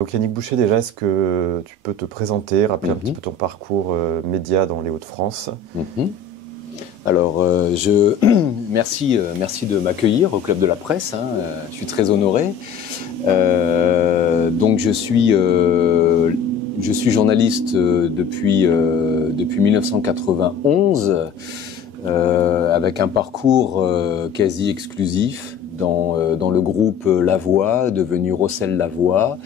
Donc Yannick Boucher, déjà, est-ce que tu peux te présenter, rappeler un petit Mhm. peu ton parcours média dans les Hauts-de-France? Mhm. Alors, merci de m'accueillir au Club de la Presse. Je suis très honoré. Donc, je suis journaliste depuis 1991, avec un parcours quasi exclusif dans le groupe La Voix, devenu Rossel La Voix.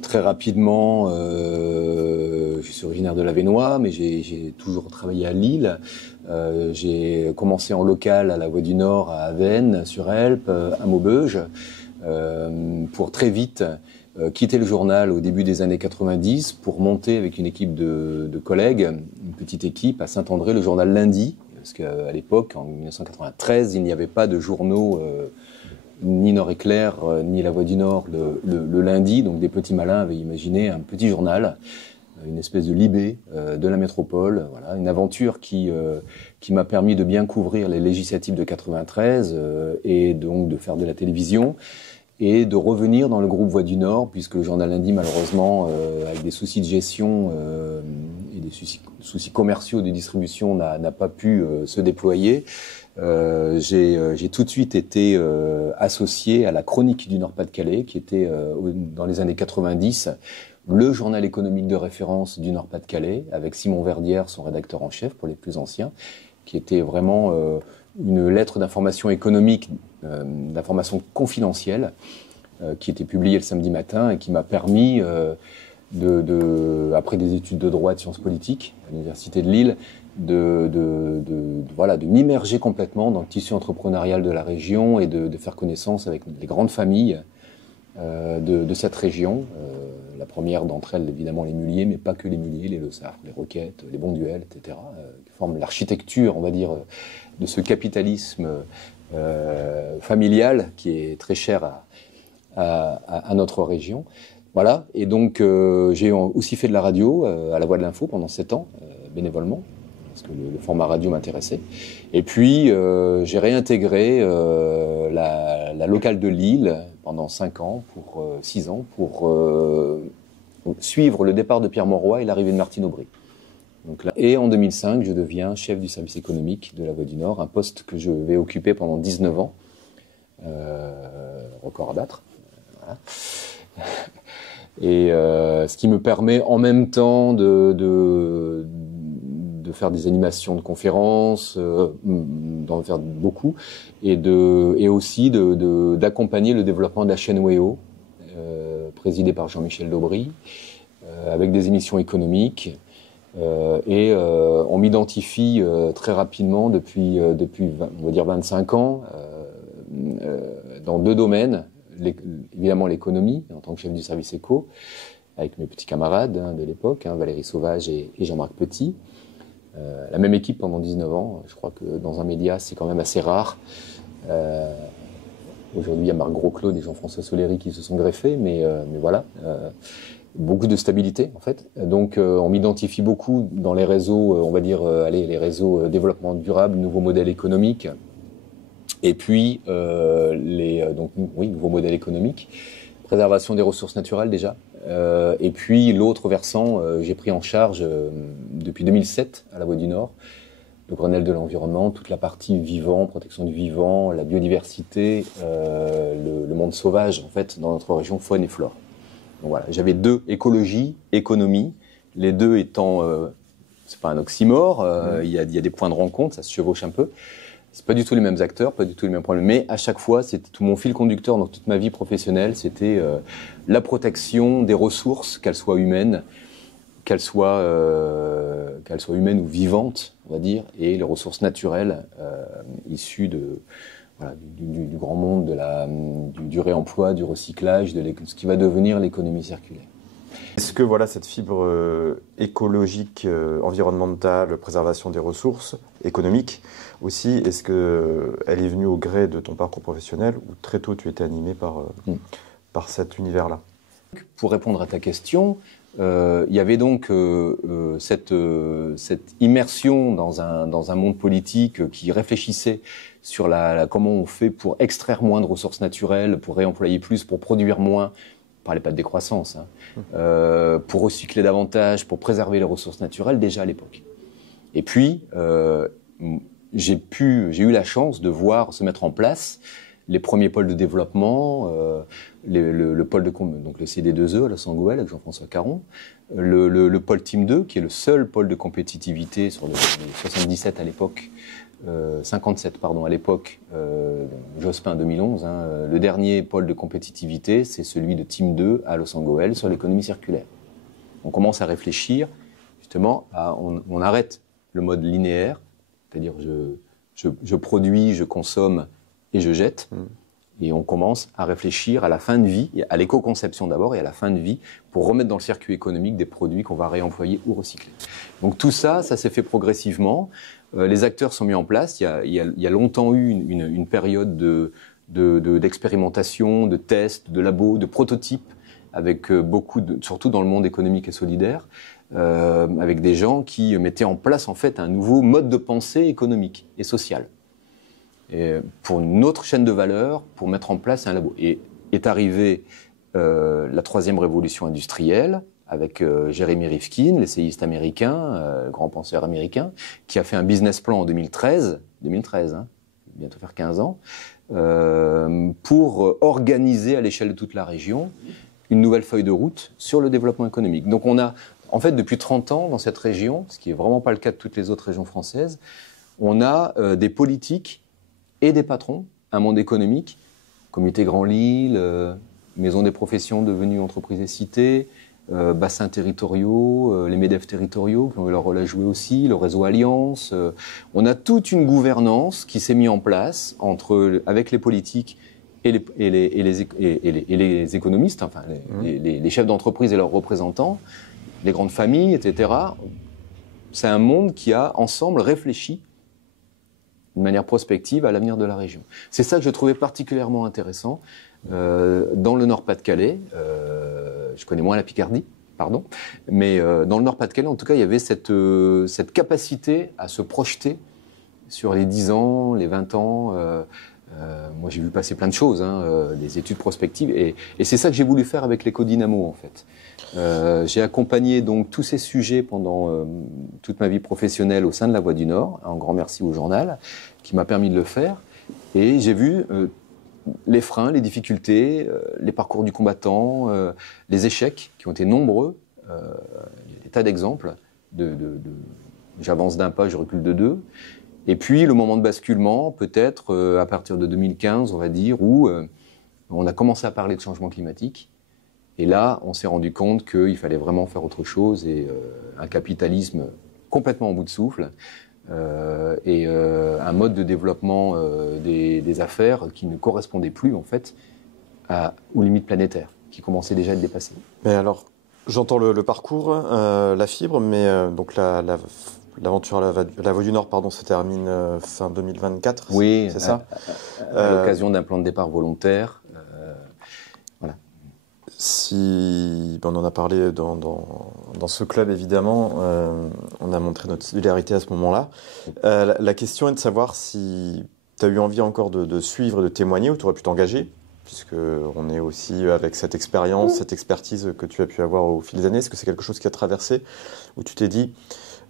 Très rapidement, je suis originaire de l'Avesnois, mais j'ai toujours travaillé à Lille. J'ai commencé en local à La Voix du Nord, à Avesnes, sur Helpe, à Maubeuge, pour très vite quitter le journal au début des années 90 pour monter avec une équipe de collègues, une petite équipe à Saint-André, le journal Lundi, parce qu'à l'époque, en 1993, il n'y avait pas de journaux ni Nord-Éclair, ni La Voix du Nord le lundi. Donc des petits malins avaient imaginé un petit journal, une espèce de Libé de la métropole. Voilà, une aventure qui m'a permis de bien couvrir les législatives de 93 et donc de faire de la télévision et de revenir dans le groupe Voix du Nord, puisque le journal Lundi, malheureusement, avec des soucis de gestion et des soucis commerciaux de distribution, n'a pas pu se déployer. J'ai tout de suite été associé à la Chronique du Nord-Pas-de-Calais, qui était dans les années 90 le journal économique de référence du Nord-Pas-de-Calais, avec Simon Verdière, son rédacteur en chef pour les plus anciens, qui était vraiment une lettre d'information économique, d'information confidentielle, qui était publiée le samedi matin et qui m'a permis après des études de droit et de sciences politiques à l'université de Lille, de m'immerger complètement dans le tissu entrepreneurial de la région et de faire connaissance avec les grandes familles de cette région. La première d'entre elles, évidemment, les Mulliers, mais pas que les Mulliers, les Le Sart, les Roquettes, les Bonduel, etc., qui forment l'architecture, on va dire, de ce capitalisme familial qui est très cher à notre région. Voilà, et donc j'ai aussi fait de la radio à la Voix de l'Info pendant 7 ans, bénévolement, parce que le format radio m'intéressait. Et puis j'ai réintégré la locale de Lille pendant 6 ans, pour suivre le départ de Pierre Mauroy et l'arrivée de Martine Aubry. Donc là, et en 2005, je deviens chef du service économique de la Voix du Nord, un poste que je vais occuper pendant 19 ans, record à battre. Voilà. Et ce qui me permet en même temps de faire des animations de conférences, d'en faire beaucoup, et aussi d'accompagner le développement de la chaîne WEO, présidée par Jean-Michel Daubry, avec des émissions économiques. On m'identifie très rapidement depuis on va dire 25 ans dans 2 domaines. Évidemment l'économie, en tant que chef du service éco, avec mes petits camarades de l'époque, Valérie Sauvage et Jean-Marc Petit. La même équipe pendant 19 ans. Je crois que dans un média, c'est quand même assez rare. Aujourd'hui, il y a Marc Gros-Claude et Jean-François Soleri qui se sont greffés, mais voilà. Beaucoup de stabilité, en fait. Donc, on m'identifie beaucoup dans les réseaux, on va dire, les réseaux développement durable, nouveaux modèles économiques. Et puis, nouveau modèle économique, préservation des ressources naturelles déjà. Et puis, l'autre versant, j'ai pris en charge depuis 2007 à la Voix du Nord, le Grenelle de l'environnement, toute la partie vivant, protection du vivant, la biodiversité, le monde sauvage, en fait, dans notre région, faune et flore. Donc voilà, j'avais 2, écologie, économie, les 2 étant, c'est pas un oxymore, il y a des points de rencontre, ça se chevauche un peu. C'est pas du tout les mêmes acteurs, pas du tout les mêmes problèmes, mais à chaque fois, c'était tout mon fil conducteur dans toute ma vie professionnelle, c'était la protection des ressources, qu'elles soient humaines, qu'elles soient humaines ou vivantes, on va dire, et les ressources naturelles issues du grand monde du réemploi, du recyclage, ce qui va devenir l'économie circulaire. Est-ce que voilà, cette fibre écologique, environnementale, préservation des ressources, économiques aussi, est-ce qu'elle est venue au gré de ton parcours professionnel ou très tôt tu étais animé par cet univers-là? Pour répondre à ta question, il y avait donc cette immersion dans un monde politique qui réfléchissait sur comment on fait pour extraire moins de ressources naturelles, pour réemployer plus, pour produire moins, parlait pas de décroissance, hein, pour recycler davantage, pour préserver les ressources naturelles déjà à l'époque. Et puis, j'ai eu la chance de voir se mettre en place les premiers pôles de développement, le pôle donc le CD2E à Los Angeles avec Jean-François Caron, le pôle Team 2 qui est le seul pôle de compétitivité sur le 77 à l'époque, 57 pardon à l'époque, Jospin 2011. Hein, le dernier pôle de compétitivité, c'est celui de Team 2 à Los Angeles sur l'économie circulaire. On commence à réfléchir justement on arrête le mode linéaire, c'est-à-dire je produis, je consomme et je jette. Et on commence à réfléchir à la fin de vie, à l'éco-conception d'abord et à la fin de vie, pour remettre dans le circuit économique des produits qu'on va réemployer ou recycler. Donc tout ça, ça s'est fait progressivement. Les acteurs sont mis en place. Il y a longtemps eu une période d'expérimentation, de tests, de labos, de prototypes, avec surtout dans le monde économique et solidaire, avec des gens qui mettaient en place en fait un nouveau mode de pensée économique et social. Et pour une autre chaîne de valeur, pour mettre en place un labo. Et est arrivée la troisième révolution industrielle avec Jeremy Rifkin, l'essayiste américain, grand penseur américain, qui a fait un business plan en 2013, hein, bientôt faire 15 ans, pour organiser à l'échelle de toute la région une nouvelle feuille de route sur le développement économique. Donc on a, en fait, depuis 30 ans dans cette région, ce qui n'est vraiment pas le cas de toutes les autres régions françaises, on a des politiques et des patrons, un monde économique, comité Grand Lille, maison des professions devenues entreprises et cités, bassins territoriaux, les MEDEF territoriaux qui ont eu leur rôle à jouer aussi, le réseau Alliance. On a toute une gouvernance qui s'est mise en place avec les politiques et les économistes, enfin les chefs d'entreprise et leurs représentants, les grandes familles, etc. C'est un monde qui a ensemble réfléchi d'une manière prospective à l'avenir de la région. C'est ça que je trouvais particulièrement intéressant dans le Nord-Pas-de-Calais. Je connais moins la Picardie, pardon, mais dans le Nord-Pas-de-Calais, en tout cas, il y avait cette capacité à se projeter sur les 10 ans, les 20 ans. Moi, j'ai vu passer plein de choses, des études prospectives, et c'est ça que j'ai voulu faire avec l'éco-dynamo, en fait. J'ai accompagné donc tous ces sujets pendant toute ma vie professionnelle au sein de La Voix du Nord. Un grand merci au journal qui m'a permis de le faire. Et j'ai vu les freins, les difficultés, les parcours du combattant, les échecs qui ont été nombreux. Il y a des tas d'exemples. J'avance d'un pas, je recule de deux. Et puis le moment de basculement, peut-être à partir de 2015, on va dire, où on a commencé à parler de changement climatique. Et là, on s'est rendu compte qu'il fallait vraiment faire autre chose et un capitalisme complètement en bout de souffle et un mode de développement des affaires qui ne correspondait plus en fait aux limites planétaires, qui commençaient déjà à être dépassées. Mais alors, j'entends le parcours, la fibre, mais donc l'aventure à la Voix du Nord, pardon, se termine fin 2024. Oui, c'est ça. À l'occasion d'un plan de départ volontaire. On en a parlé dans ce club, évidemment, on a montré notre solidarité à ce moment-là. La question est de savoir si tu as eu envie encore de suivre et de témoigner, ou tu aurais pu t'engager, puisqu'on est aussi avec cette expérience, cette expertise que tu as pu avoir au fil des années. Est-ce que c'est quelque chose qui a traversé, où tu t'es dit,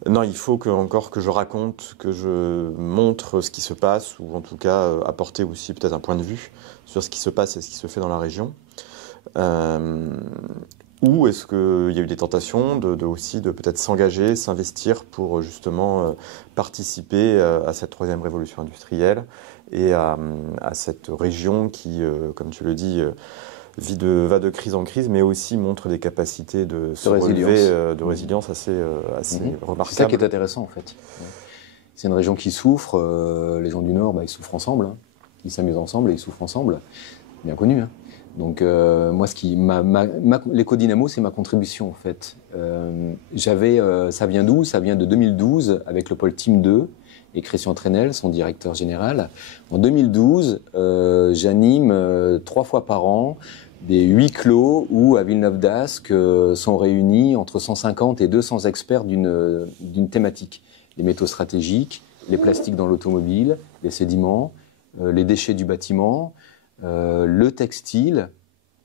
non, il faut encore que je raconte, que je montre ce qui se passe, ou en tout cas apporter aussi peut-être un point de vue sur ce qui se passe et ce qui se fait dans la région. Ou est-ce qu'il y a eu des tentations aussi de peut-être s'engager, s'investir pour justement participer à cette troisième révolution industrielle et à cette région qui, comme tu le dis, va de crise en crise, mais aussi montre des capacités de résilience assez remarquables. C'est ça qui est intéressant en fait. C'est une région qui souffre, les gens du Nord, ils souffrent ensemble, hein. Ils s'amusent ensemble et ils souffrent ensemble, bien connu, hein. Donc moi, l'éco-dynamo, c'est ma contribution en fait. Ça vient d'où? Ça vient de 2012 avec le pôle Team 2 et Christian Trenel, son directeur général. En 2012, j'anime 3 fois par an des huis clos où à Villeneuve d'Ascq sont réunis entre 150 et 200 experts d'une thématique. Les métaux stratégiques, les plastiques dans l'automobile, les sédiments, les déchets du bâtiment, le textile,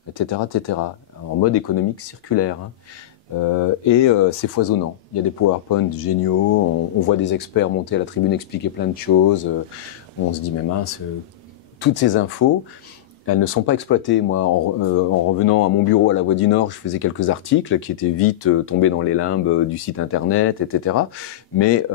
etc., etc. en mode économique circulaire. Hein. C'est foisonnant. Il y a des PowerPoint géniaux, on voit des experts monter à la tribune expliquer plein de choses. On se dit, mais mince, toutes ces infos, elles ne sont pas exploitées. Moi, en revenant à mon bureau à la Voix du Nord, je faisais quelques articles qui étaient vite tombés dans les limbes du site internet, etc. Mais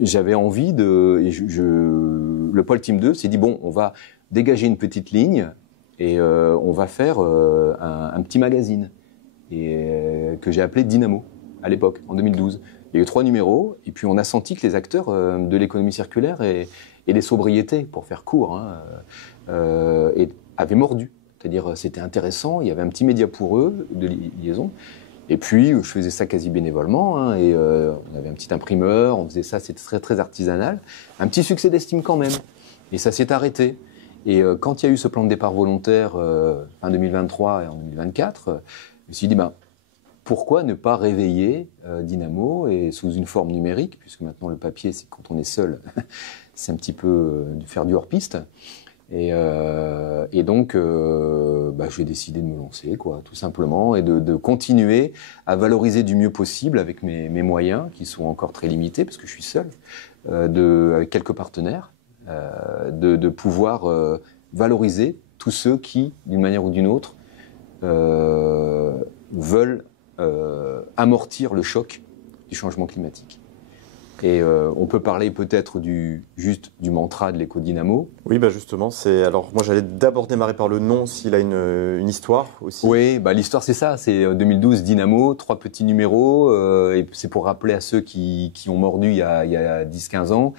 j'avais envie le Pôle Team 2 s'est dit, bon, on va dégager une petite ligne et on va faire un petit magazine que j'ai appelé Dynamo à l'époque, en 2012. Il y a eu 3 numéros et puis on a senti que les acteurs de l'économie circulaire et des sobriétés, pour faire court, hein, avaient mordu. C'est-à-dire c'était intéressant, il y avait un petit média pour eux de liaison. Et puis je faisais ça quasi bénévolement, hein, et on avait un petit imprimeur, on faisait ça, c'était très, très artisanal. Un petit succès d'estime quand même. Et ça s'est arrêté. Et quand il y a eu ce plan de départ volontaire fin 2023 et en 2024, je me suis dit, pourquoi ne pas réveiller Dynamo et sous une forme numérique, puisque maintenant le papier, c'est quand on est seul, c'est un petit peu faire du hors-piste. Et donc, j'ai décidé de me lancer, quoi, tout simplement, et de continuer à valoriser du mieux possible avec mes moyens, qui sont encore très limités, parce que je suis seul, avec quelques partenaires, de pouvoir valoriser tous ceux qui, d'une manière ou d'une autre, veulent amortir le choc du changement climatique. Et on peut parler peut-être juste du mantra de l'éco-dynamo. Oui, justement, alors moi j'allais d'abord démarrer par le nom, s'il a une histoire aussi. Oui, l'histoire c'est ça, c'est 2012 Dynamo, 3 petits numéros, et c'est pour rappeler à ceux qui ont mordu il y a 10-15 ans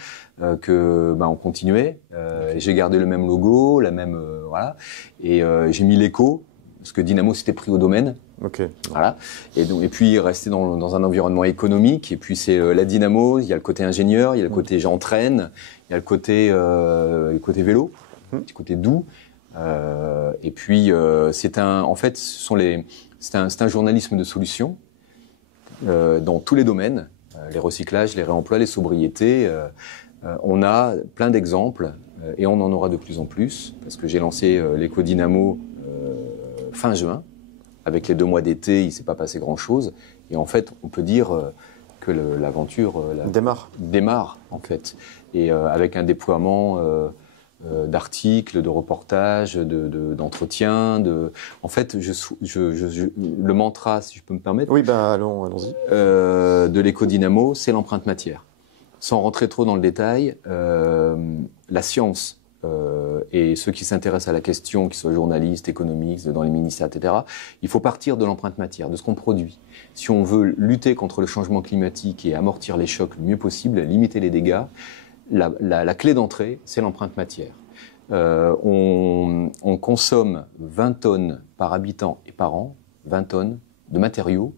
que on continuait. Okay. J'ai gardé le même logo, la même voilà, et j'ai mis l'éco parce que Dynamo s'était pris au domaine. Okay. Voilà. Et puis rester dans un environnement économique. Et puis c'est la dynamo. Il y a le côté ingénieur, il y a le côté j'entraîne, il y a le côté vélo, le petit côté doux. Et puis c'est un journalisme de solutions dans tous les domaines, les recyclages, les réemplois, les sobriétés. On a plein d'exemples et on en aura de plus en plus parce que j'ai lancé l'éco-dynamo fin juin. Avec les 2 mois d'été, il ne s'est pas passé grand-chose. Et en fait, on peut dire que l'aventure démarre, en fait. Et avec un déploiement d'articles, de reportages, d'entretiens. En fait, le mantra, si je peux me permettre, oui, allons-y. De l'éco-dynamo, c'est l'empreinte matière. Sans rentrer trop dans le détail, la science, et ceux qui s'intéressent à la question, qu'ils soient journalistes, économistes, dans les ministères, etc., il faut partir de l'empreinte matière, de ce qu'on produit. Si on veut lutter contre le changement climatique et amortir les chocs le mieux possible, limiter les dégâts, la clé d'entrée, c'est l'empreinte matière. On consomme 20 tonnes par habitant et par an, 20 tonnes de matériaux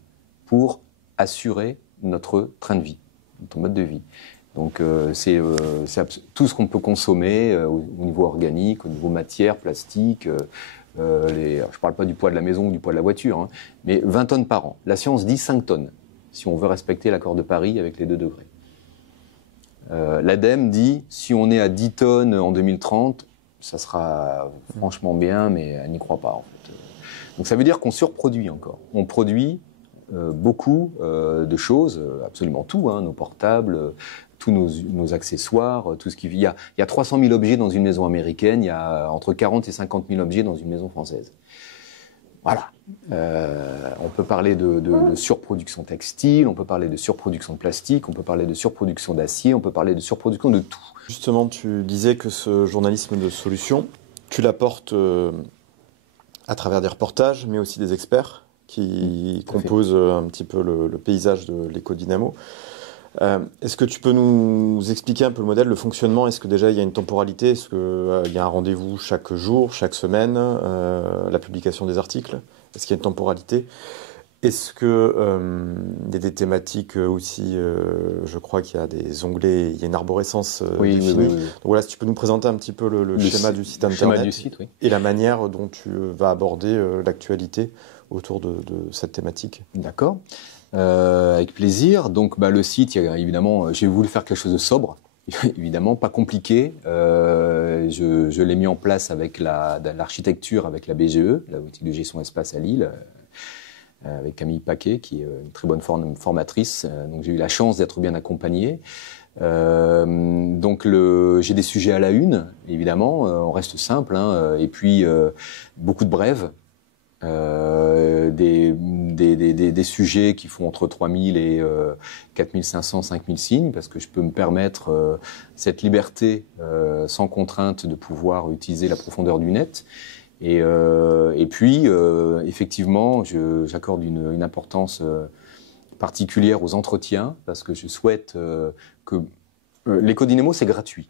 pour assurer notre train de vie, notre mode de vie. Donc c'est tout ce qu'on peut consommer au niveau organique, au niveau matière, plastique. Je ne parle pas du poids de la maison ou du poids de la voiture, hein, mais 20 tonnes par an. La science dit 5 tonnes, si on veut respecter l'accord de Paris avec les 2 degrés. L'ADEME dit, si on est à 10 tonnes en 2030, ça sera franchement bien, mais elle n'y croit pas, en fait. Donc ça veut dire qu'on surproduit encore. On produit beaucoup de choses, absolument tout, hein, nos portables, tous nos accessoires, tout ce qui... Il y a 300 000 objets dans une maison américaine, il y a entre 40 et 50 000 objets dans une maison française. Voilà. On peut parler de surproduction textile, on peut parler de surproduction de plastique, on peut parler de surproduction d'acier, on peut parler de surproduction de tout. Justement, tu disais que ce journalisme de solution, tu l'apportes à travers des reportages, mais aussi des experts qui composent un petit peu le paysage de l'éco-dynamo. Est-ce que tu peux nous expliquer un peu le modèle, le fonctionnement? Est-ce que déjà il y a une temporalité? Est-ce qu'il y a un rendez-vous chaque jour, chaque semaine, la publication des articles? Est-ce qu'il y a une temporalité? Est-ce que il y a des thématiques aussi? Je crois qu'il y a des onglets, il y a une arborescence définie. Oui. Donc voilà, si tu peux nous présenter un petit peu le schéma du site internet, schéma du site, oui. Et la manière dont tu vas aborder l'actualité autour de cette thématique. D'accord. Avec plaisir. Donc le site, évidemment, j'ai voulu faire quelque chose de sobre. évidemment pas compliqué. Je l'ai mis en place avec l'architecture, avec la BGE, la boutique de gestion espace à Lille, avec Camille Paquet, qui est une très bonne formatrice. Donc j'ai eu la chance d'être bien accompagné. Donc j'ai des sujets à la une, évidemment, on reste simple, hein, et puis beaucoup de brèves, des sujets qui font entre 3000 et 4500, 5000 signes, parce que je peux me permettre cette liberté sans contrainte de pouvoir utiliser la profondeur du net. Et puis, effectivement, j'accorde une importance particulière aux entretiens, parce que je souhaite que l'Ecodynamo, c'est gratuit.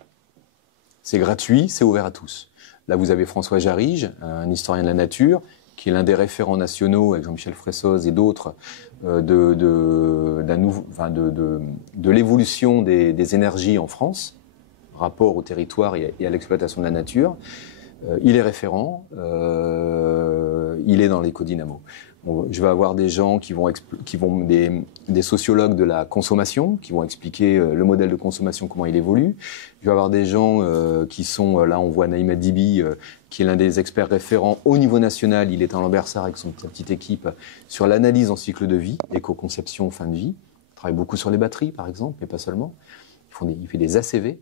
C'est gratuit, c'est ouvert à tous. Là, vous avez François Jarige, un historien de la nature, qui est l'un des référents nationaux, avec Jean-Michel Fressoz et d'autres, de l'évolution des énergies en France, rapport au territoire et à l'exploitation de la nature. Il est référent, il est dans l'Ecodynamo. Bon, je vais avoir des gens qui vont des sociologues de la consommation, qui vont expliquer le modèle de consommation, comment il évolue. Je vais avoir des gens qui sont, là on voit Naïm Adibi, qui est l'un des experts référents au niveau national. Il est en Lambersart avec sa petite équipe sur l'analyse en cycle de vie, éco-conception fin de vie. Il travaille beaucoup sur les batteries, par exemple, mais pas seulement. Il fait des ACV.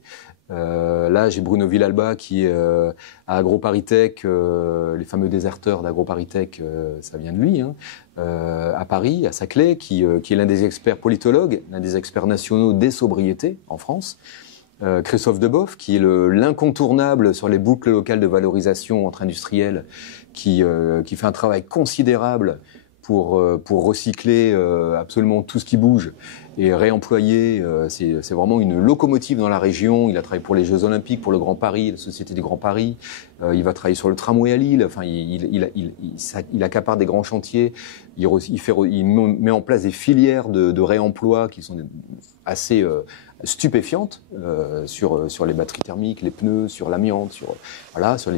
Là, j'ai Bruno Villalba qui est à AgroParisTech, les fameux déserteurs d'AgroParisTech, ça vient de lui, hein, à Paris, à Saclay, qui est l'un des experts politologues, l'un des experts nationaux des sobriétés en France. Christophe Deboff, qui est l'incontournable sur les boucles locales de valorisation entre industriels, qui fait un travail considérable pour recycler absolument tout ce qui bouge et réemployer. C'est vraiment une locomotive dans la région. Il a travaillé pour les Jeux Olympiques, pour le Grand Paris, la Société du Grand Paris. Il va travailler sur le tramway à Lille. Enfin, il accapare des grands chantiers. Il met en place des filières de réemploi qui sont assez stupéfiantes sur les batteries thermiques, les pneus, sur l'amiante, sur les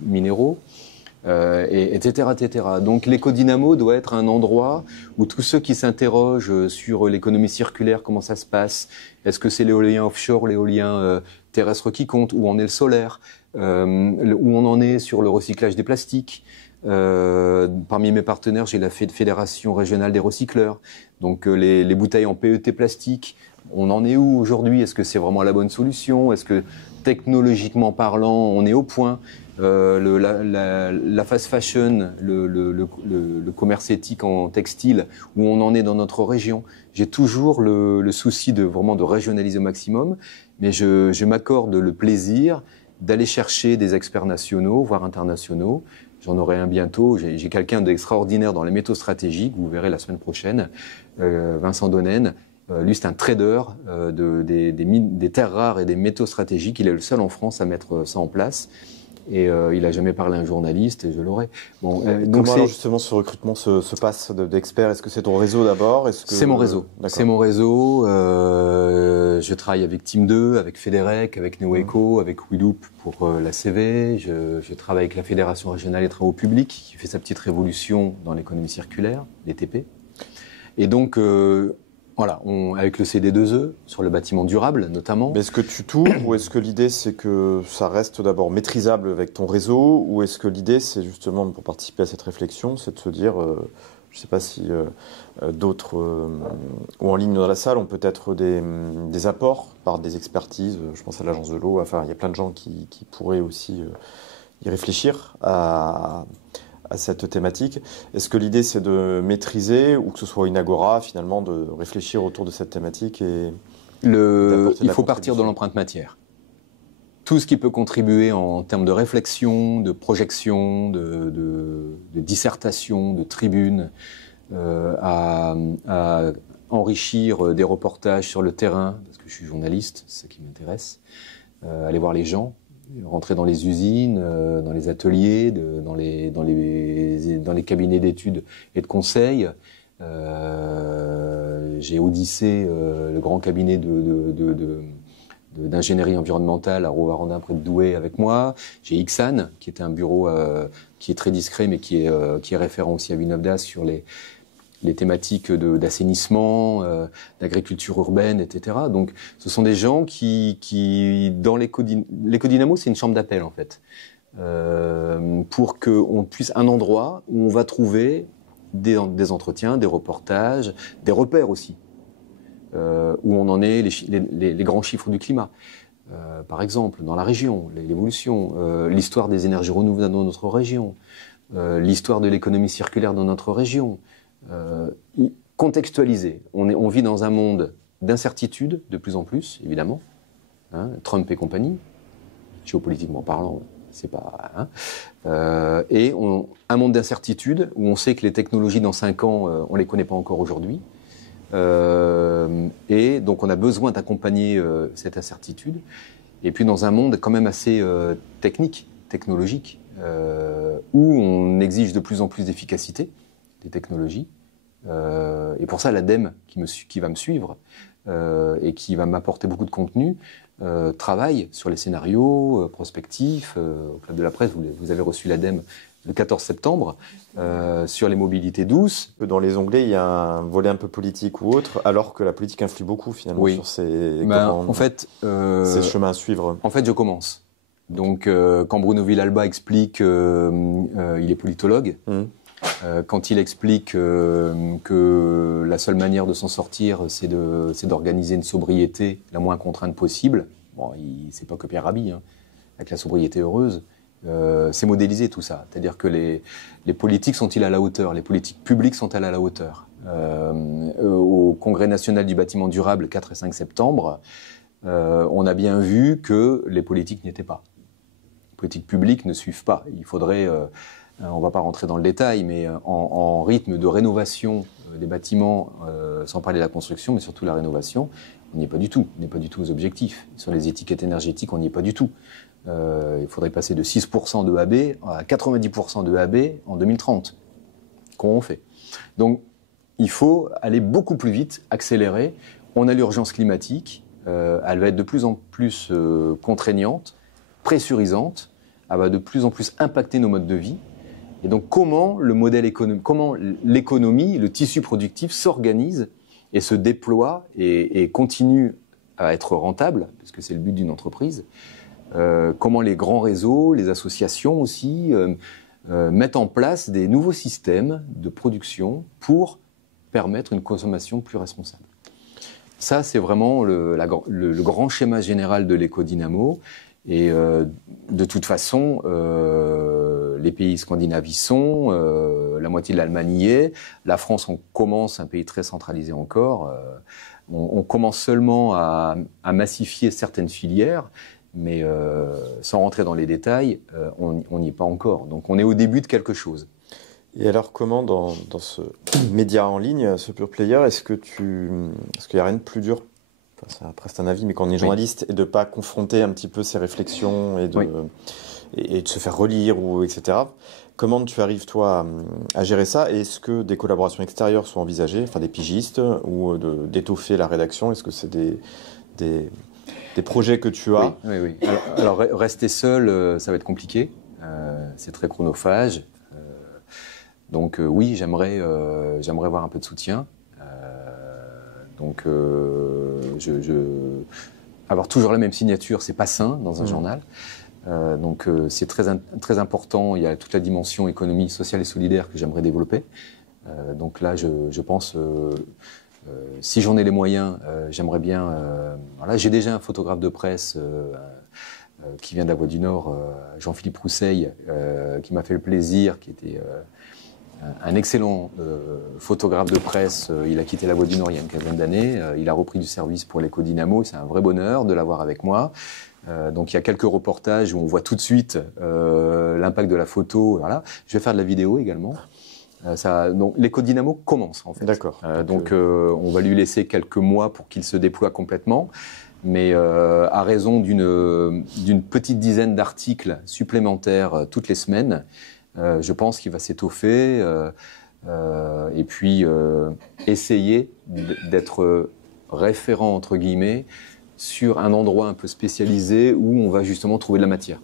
minéraux. Etc., etc. Donc l'Ecodynamo doit être un endroit où tous ceux qui s'interrogent sur l'économie circulaire, comment ça se passe, est-ce que c'est l'éolien offshore, l'éolien terrestre qui compte, où en est le solaire, où on en est sur le recyclage des plastiques. Parmi mes partenaires, j'ai la Fédération régionale des recycleurs. Donc les bouteilles en PET plastique, on en est où aujourd'hui? Est-ce que c'est vraiment la bonne solution? Est-ce que technologiquement parlant, on est au point? La fast fashion, le commerce éthique en textile, où on en est dans notre région. J'ai toujours le souci de régionaliser au maximum, mais je m'accorde le plaisir d'aller chercher des experts nationaux, voire internationaux. J'en aurai un bientôt. J'ai quelqu'un d'extraordinaire dans les métaux stratégiques, vous verrez la semaine prochaine, Vincent Donnen. Lui, c'est un trader des terres rares et des métaux stratégiques. Il est le seul en France à mettre ça en place. Et il n'a jamais parlé à un journaliste, et je l'aurais. Bon, donc comment alors justement ce recrutement se passe d'experts? Est-ce que c'est ton réseau d'abord? C'est mon réseau. C'est mon réseau. Je travaille avec Team 2, avec Federec, avec NeoEco, avec WeLoop pour la CV. Je travaille avec la Fédération régionale des travaux publics, qui fait sa petite révolution dans l'économie circulaire, les TP. Et donc, voilà, avec le CD2E, sur le bâtiment durable notamment. Mais est-ce que tu t'ouvres ou est-ce que l'idée c'est que ça reste d'abord maîtrisable avec ton réseau, ou est-ce que l'idée c'est justement, pour participer à cette réflexion, c'est de se dire, je ne sais pas si d'autres ou en ligne dans la salle ont peut-être des apports par des expertises, je pense à l'agence de l'eau, enfin il y a plein de gens qui pourraient aussi y réfléchir à cette thématique. Est-ce que l'idée c'est de maîtriser, ou que ce soit une agora finalement, de réfléchir autour de cette thématique il faut partir de l'empreinte matière. Tout ce qui peut contribuer en termes de réflexion, de projection, de dissertation, de tribune, à enrichir des reportages sur le terrain, parce que je suis journaliste, c'est ça qui m'intéresse, aller voir les gens, rentrer dans les usines, dans les ateliers, dans les cabinets d'études et de conseil. J'ai audissé le grand cabinet d'ingénierie environnementale à Rouen-Varandin près de Douai avec moi. J'ai Ixan, qui est un bureau qui est très discret, mais qui est référent aussi à Villeneuve d'Ascq sur les thématiques d'assainissement, d'agriculture urbaine, etc. Donc, ce sont des gens qui dans l'éco-dynamo, c'est une chambre d'appel en fait, pour qu'on puisse un endroit où on va trouver des entretiens, des reportages, des repères aussi, où on en est les grands chiffres du climat. Par exemple, dans la région, l'évolution, l'histoire des énergies renouvelables dans notre région, l'histoire de l'économie circulaire dans notre région, contextualiser. On vit dans un monde d'incertitude, de plus en plus, évidemment, hein, Trump et compagnie, géopolitiquement parlant, c'est pas... Hein, un monde d'incertitude où on sait que les technologies dans 5 ans, on les connaît pas encore aujourd'hui. Et donc on a besoin d'accompagner cette incertitude. Et puis dans un monde quand même assez technologique, où on exige de plus en plus d'efficacité des technologies. Et pour ça, l'ADEME, qui va me suivre et qui va m'apporter beaucoup de contenu, travaille sur les scénarios prospectifs. Au Club de la Presse, vous avez reçu l'ADEME le 14 septembre, sur les mobilités douces. Dans les onglets, il y a un volet un peu politique ou autre, alors que la politique influe beaucoup finalement sur ces chemins à suivre. En fait, je commence. Donc, quand Bruno Villalba explique il est politologue, quand il explique que la seule manière de s'en sortir, c'est d'organiser une sobriété la moins contrainte possible, bon, c'est pas que Pierre Rabhi, hein, avec la sobriété heureuse, c'est modéliser tout ça. C'est-à-dire que les politiques sont-ils à la hauteur? Les politiques publiques sont-elles à la hauteur? Au Congrès national du bâtiment durable, 4 et 5 septembre, on a bien vu que les politiques n'y étaient pas. Les politiques publiques ne suivent pas. Il faudrait, on ne va pas rentrer dans le détail, mais en rythme de rénovation des bâtiments, sans parler de la construction, mais surtout la rénovation, on n'y est pas du tout. On n'est pas du tout aux objectifs. Sur les étiquettes énergétiques, on n'y est pas du tout. Il faudrait passer de 6% de AB à 90% de AB en 2030. Comment on fait? Donc, il faut aller beaucoup plus vite, accélérer. On a l'urgence climatique. Elle va être de plus en plus contraignante, pressurisante. Elle va de plus en plus impacter nos modes de vie. Et donc, comment l'économie, le tissu productif s'organise et se déploie et continue à être rentable, parce que c'est le but d'une entreprise. Comment les grands réseaux, les associations aussi, mettent en place des nouveaux systèmes de production pour permettre une consommation plus responsable. Ça, c'est vraiment le grand schéma général de l'éco-dynamo. Et de toute façon, les pays scandinaves y sont, la moitié de l'Allemagne y est. La France, on commence, un pays très centralisé encore. On commence seulement à massifier certaines filières. Mais sans rentrer dans les détails, on n'y est pas encore. Donc on est au début de quelque chose. Et alors comment dans ce média en ligne, ce pure player, est-ce qu'il y a rien de plus dur, enfin, ça reste un avis, mais quand on est journaliste, et de ne pas confronter un petit peu ces réflexions et de se faire relire, etc. Comment tu arrives, toi, à gérer ça? Et est-ce que des collaborations extérieures sont envisagées, enfin des pigistes, ou d'étoffer la rédaction? Est-ce que c'est des projets que tu as? Oui. Alors rester seul, ça va être compliqué. C'est très chronophage. Donc oui, j'aimerais avoir un peu de soutien. Avoir toujours la même signature, c'est pas sain dans un journal. Donc c'est très important. Il y a toute la dimension économie sociale et solidaire que j'aimerais développer. Donc là, je pense... si j'en ai les moyens, j'aimerais bien... j'ai déjà un photographe de presse qui vient de la Voix du Nord, Jean-Philippe Rousseil, qui m'a fait le plaisir, qui était un excellent photographe de presse. Il a quitté la Voix du Nord il y a une quinzaine d'années. Il a repris du service pour l'éco-dynamo. C'est un vrai bonheur de l'avoir avec moi. Donc il y a quelques reportages où on voit tout de suite l'impact de la photo. Voilà. Je vais faire de la vidéo également. Donc l'éco-dynamo commence en fait. D'accord. Donc on va lui laisser quelques mois pour qu'il se déploie complètement, mais à raison d'une petite dizaine d'articles supplémentaires toutes les semaines, je pense qu'il va s'étoffer et puis essayer d'être référent entre guillemets sur un endroit un peu spécialisé où on va justement trouver de la matière.